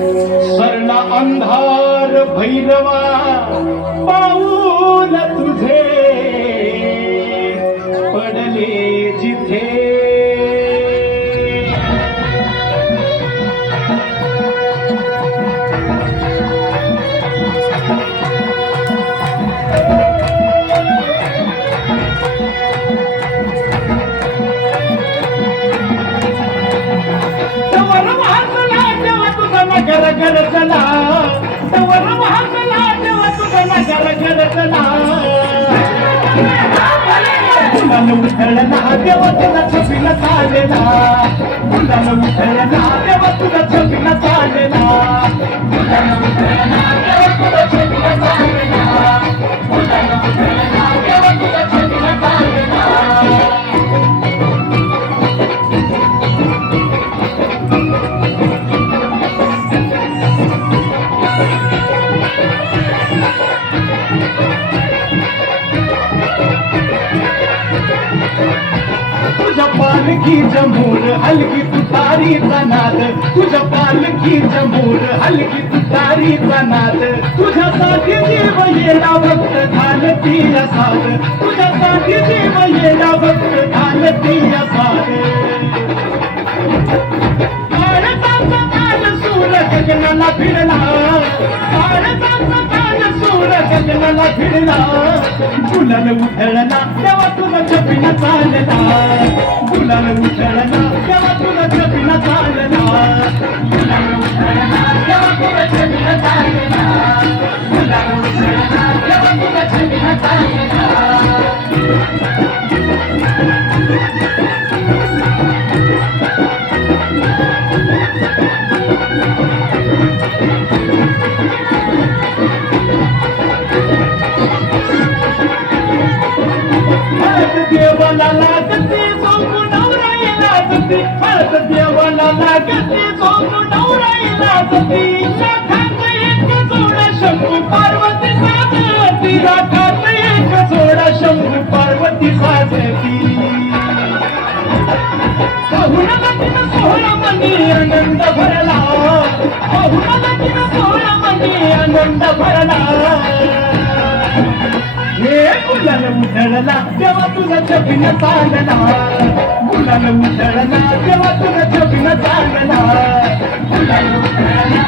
सरला अंधार भैरवा पाऊल तुझे पडले जिथे गर गर चला तवर वाहतला तेव्हा तुझा नगर गर चला मुलानं उठळला तेव्हा तुझा छबीला चालला मुलानं उठळला तेव्हा तुझा छबीला चालला मुलानं उठळला तेव्हा तुझा छबीला चालला मुलानं उठळला तेव्हा तुझा छबीला चालला तुझ्या पालखी जमूर हलकी तुतारीचा नाद तुझ्या पालखी जमूर हलकी तुतारीचा नाद तुझ्यासाठी जीव येला भक्त घालती साध तुझ्यासाठी जीव येला भक्त घालती साध भारताचा काल सूर गगनाला फिरला भारताचा काल सूर गगनाला फिरला मुलानं उठळला तेव्हा तुझा छबीला चालला मुलानं उठळला तेव्हा तुझा छबीला चालला मुलानं उठळला तेव्हा तुझा छबीला चालला मुलानं उठळला तेव्हा तुझा छबीला चालला देवाला लागते सोपू नवराई लागते हळद देवाला लागते सोपू नवराई लागते राखात एक जोडा शंभू पार्वती साजती राखात एक जोडा शंभू पार्वती साजती पाहुणा लगीन सोहळा मनी आनंद भरला पाहुणा लगीन सोहळा मनी आनंद भरला मुलानं उठळला तेव्हा तुझा छबीला चालला मुलानं उठळला तेव्हा तुझा छबीला चालला मुलानं उठळला